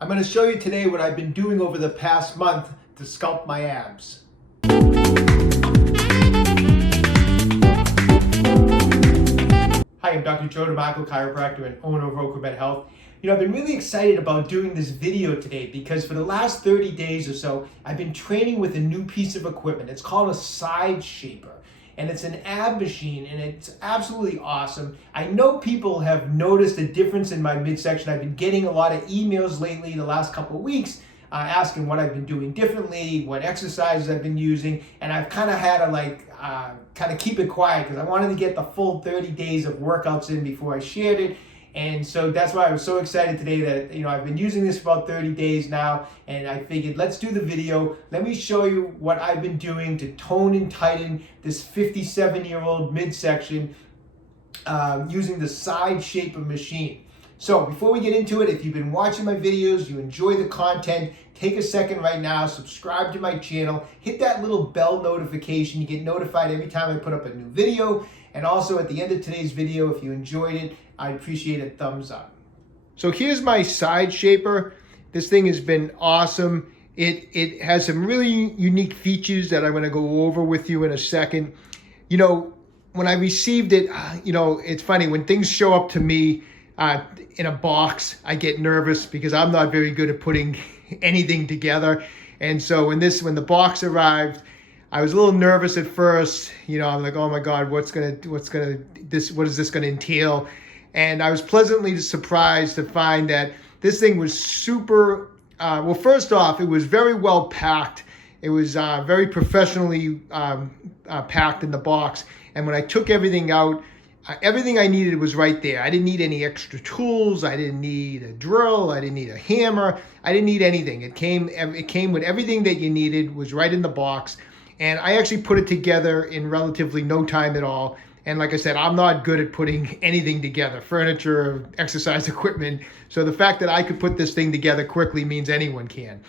I'm going to show you today what I've been doing over the past month to sculpt my abs. Hi, I'm Dr. Joe DeMarco, chiropractor and owner of OcraMed Health. I've been really excited about doing this video today because for the last 30 days or so, I've been training with a new piece of equipment. It's called a side shaper. And it's an ab machine, and it's absolutely awesome. I know people have noticed a difference in my midsection. I've been getting a lot of emails lately, the last couple of weeks, asking what I've been doing differently, what exercises I've been using, and I've kind of had to keep it quiet because I wanted to get the full 30 days of workouts in before I shared it. And so that's why I was so excited today that, I've been using this for about 30 days now, and I figured let's do the video. Let me show you what I've been doing to tone and tighten this 57-year-old midsection using the side shaper machine. So before we get into it, if you've been watching my videos, you enjoy the content, take a second right now, subscribe to my channel, hit that little bell notification. You get notified every time I put up a new video. And also at the end of today's video, if you enjoyed it, I'd appreciate a thumbs up. So here's my side shaper. This thing has been awesome. It has some really unique features that I'm going to go over with you in a second. When I received it, it's funny when things show up to me in a box, I get nervous because I'm not very good at putting anything together. And so when the box arrived, I was a little nervous at first. I'm like, oh my God, what is this gonna entail? And I was pleasantly surprised to find that this thing was super, well, first off, it was very well packed. It was very professionally packed in the box. And when I took everything out, everything I needed was right there. I didn't need any extra tools. I didn't need a drill. I didn't need a hammer. I didn't need anything. It came with everything that you needed, was right in the box. And I actually put it together in relatively no time at all. And like I said, I'm not good at putting anything together, furniture, exercise equipment. So the fact that I could put this thing together quickly means anyone can.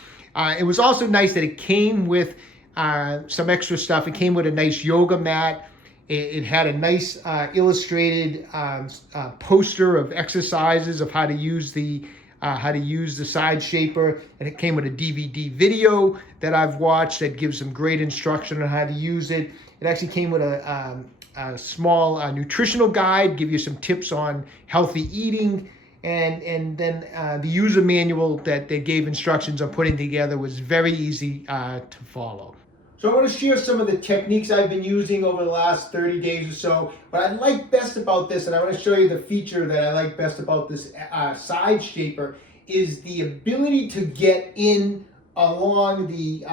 It was also nice that it came with some extra stuff. It came with a nice yoga mat. It had a nice illustrated poster of exercises of how to use the side shaper, and it came with a DVD video that I've watched that gives some great instruction on how to use it. It actually came with a small nutritional guide, give you some tips on healthy eating, and then the user manual that they gave instructions on putting together was very easy to follow. So I want to share some of the techniques I've been using over the last 30 days or so. What I like best about this, and I want to show you the feature that I like best about this side shaper, is the ability to get in along the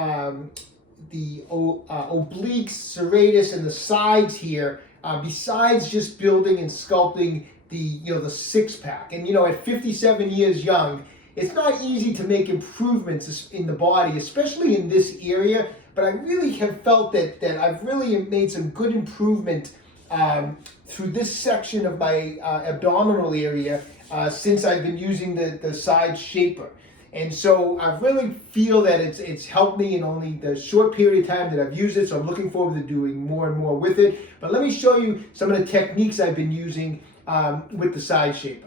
obliques, serratus, and the sides here, besides just building and sculpting the six-pack. And at 57 years young, it's not easy to make improvements in the body, especially in this area. But I really have felt that I've really made some good improvement through this section of my abdominal area since I've been using the side shaper. And so I really feel that it's helped me in only the short period of time that I've used it. So I'm looking forward to doing more and more with it. But let me show you some of the techniques I've been using with the side shaper.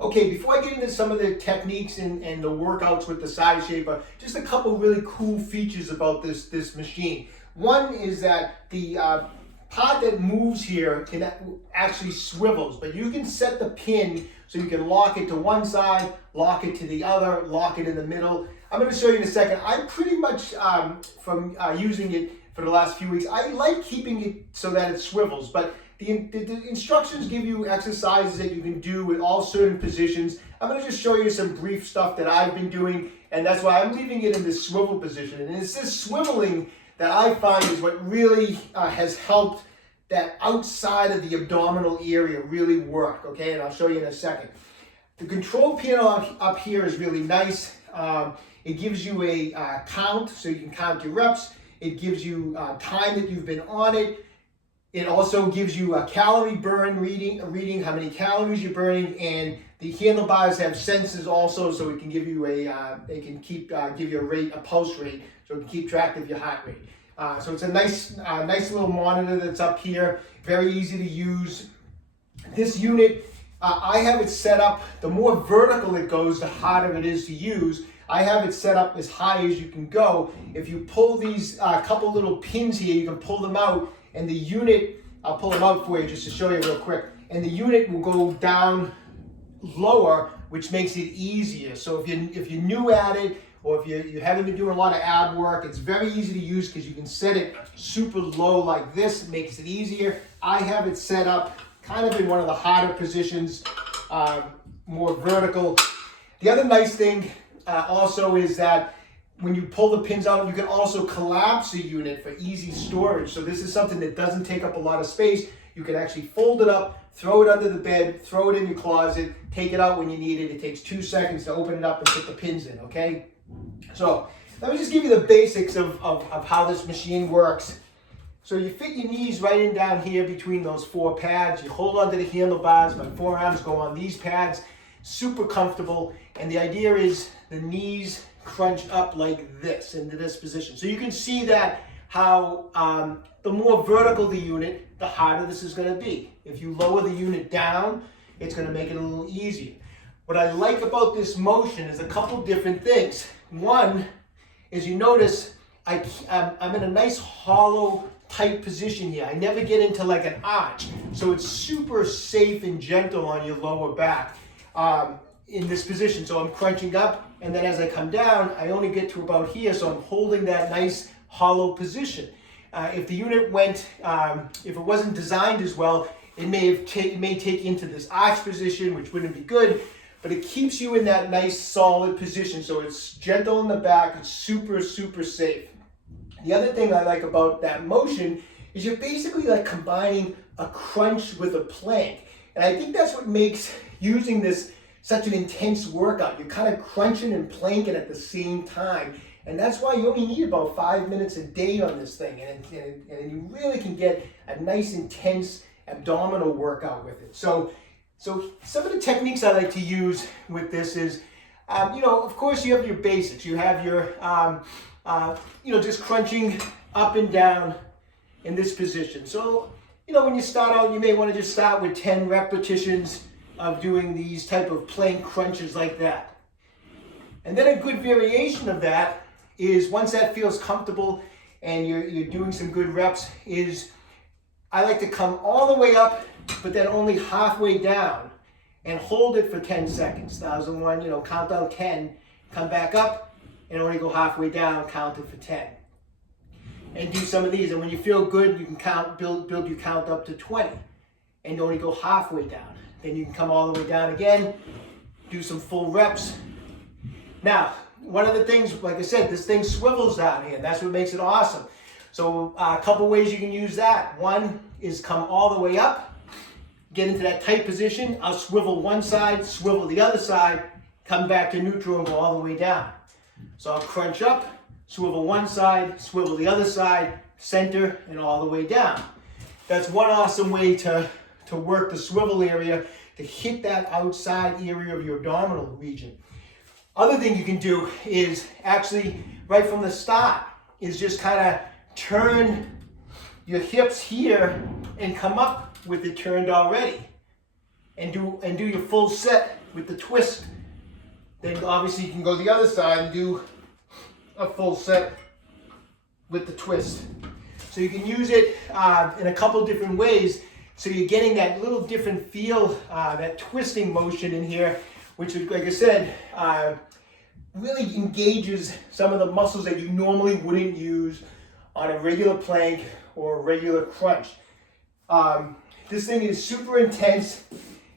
Okay, before I get into some of the techniques and the workouts with the side shaper, just a couple really cool features about this machine. One is that the part that moves here can actually swivels, but you can set the pin so you can lock it to one side, lock it to the other, lock it in the middle. I'm going to show you in a second. I pretty much, from using it for the last few weeks, I like keeping it so that it swivels, but the instructions give you exercises that you can do with all certain positions. I'm going to just show you some brief stuff that I've been doing, and that's why I'm leaving it in this swivel position. And it's this swiveling that I find is what really has helped that outside of the abdominal area really work, okay? And I'll show you in a second. The control panel up here is really nice. It gives you a count, so you can count your reps. It gives you time that you've been on it. It also gives you a calorie burn reading, how many calories you're burning, and the handlebars have sensors also, so it can give you give you a rate, a pulse rate, so it can keep track of your heart rate. So it's a nice little monitor that's up here, very easy to use. This unit I have it set up, the more vertical it goes, the harder it is to use. I have it set up as high as you can go. If you pull these couple little pins here, you can pull them out, and the unit, I'll pull them out for you just to show you real quick, and the unit will go down lower, which makes it easier. So if you're new at it, or if you haven't been doing a lot of ab work, it's very easy to use because you can set it super low like this. It makes it easier. I have it set up kind of in one of the harder positions, more vertical. The other nice thing also is that when you pull the pins out, you can also collapse a unit for easy storage. So this is something that doesn't take up a lot of space. You can actually fold it up, throw it under the bed, throw it in your closet, take it out when you need it. It takes 2 seconds to open it up and put the pins in, okay? So let me just give you the basics of how this machine works. So you fit your knees right in down here between those 4 pads. You hold onto the handlebars. My forearms go on these pads. Super comfortable. And the idea is the knees crunch up like this into this position. So you can see that how the more vertical the unit, the harder this is going to be. If you lower the unit down, it's going to make it a little easier. What I like about this motion is a couple different things. One is you notice I'm in a nice hollow, tight position here. I never get into like an arch. So it's super safe and gentle on your lower back in this position. So I'm crunching up, and then as I come down, I only get to about here. So I'm holding that nice hollow position. If the unit went, if it wasn't designed as well, it may take you into this arch position, which wouldn't be good. But it keeps you in that nice solid position. So it's gentle in the back. It's super, super safe. The other thing I like about that motion is you're basically like combining a crunch with a plank. And I think that's what makes using this such an intense workout. You're kind of crunching and planking at the same time. And that's why you only need about 5 minutes a day on this thing. And you really can get a nice intense abdominal workout with it. So some of the techniques I like to use with this is, of course you have your basics. You have your, just crunching up and down in this position. So, when you start out, you may want to just start with 10 repetitions of doing these type of plank crunches like that. And then a good variation of that is, once that feels comfortable and you're doing some good reps, is I like to come all the way up, but then only halfway down, and hold it for 10 seconds. 1,001, count down 10, come back up, and only go halfway down, count it for 10. And do some of these, and when you feel good, you can build your count up to 20, and only go halfway down. Then you can come all the way down again, do some full reps. Now, one of the things, like I said, this thing swivels down here, and that's what makes it awesome. So a couple ways you can use that. One is come all the way up, get into that tight position. I'll swivel one side, swivel the other side, come back to neutral and go all the way down. So I'll crunch up, swivel one side, swivel the other side, center, and all the way down. That's one awesome way to work the swivel area, to hit that outside area of your abdominal region. Other thing you can do is actually, right from the start, is just kind of turn your hips here and come up with it turned already, and do your full set with the twist. Then obviously you can go the other side and do a full set with the twist. So you can use it in a couple different ways. So you're getting that little different feel, that twisting motion in here, which, like I said, really engages some of the muscles that you normally wouldn't use on a regular plank or a regular crunch. This thing is super intense.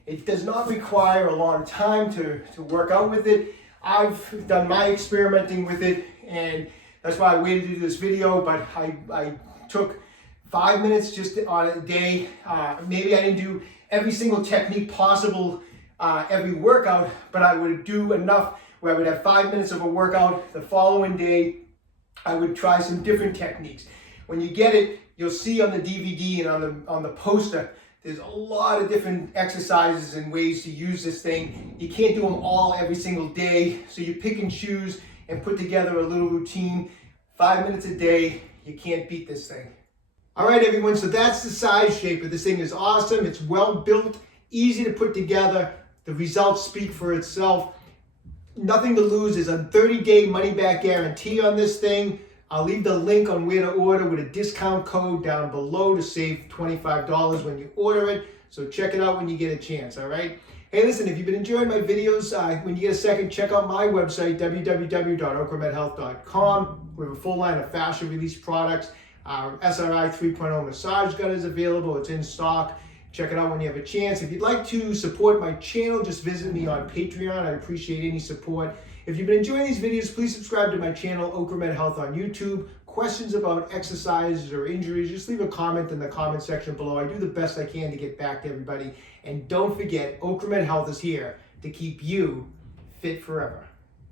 It does not require a long time to work out with it. I've done my experimenting with it, and that's why I waited to do this video, but I took 5 minutes just on a day. Maybe I didn't do every single technique possible every workout, but I would do enough where I would have 5 minutes of a workout. The following day, I would try some different techniques. When you get it, you'll see on the DVD and on the poster, there's a lot of different exercises and ways to use this thing. You can't do them all every single day, so you pick and choose and put together a little routine. 5 minutes a day, you can't beat this thing. All right, everyone, so that's the size shape of this thing. Is awesome. It's well built, easy to put together. The results speak for itself. Nothing to lose. There's a 30-day money-back guarantee on this thing. I'll leave the link on where to order with a discount code down below to save $25 when you order it. So check it out when you get a chance, all right? Hey, listen, if you've been enjoying my videos, when you get a second, check out my website, www.OcraMedHealth.com. We have a full line of fascia release products. Our SRI 3.0 massage gun is available. It's in stock. Check it out when you have a chance. If you'd like to support my channel, just visit me on Patreon. I'd appreciate any support. If you've been enjoying these videos, please subscribe to my channel, OcraMed Health on YouTube. Questions about exercises or injuries, just leave a comment in the comment section below. I do the best I can to get back to everybody. And don't forget, OcraMed Health is here to keep you fit forever.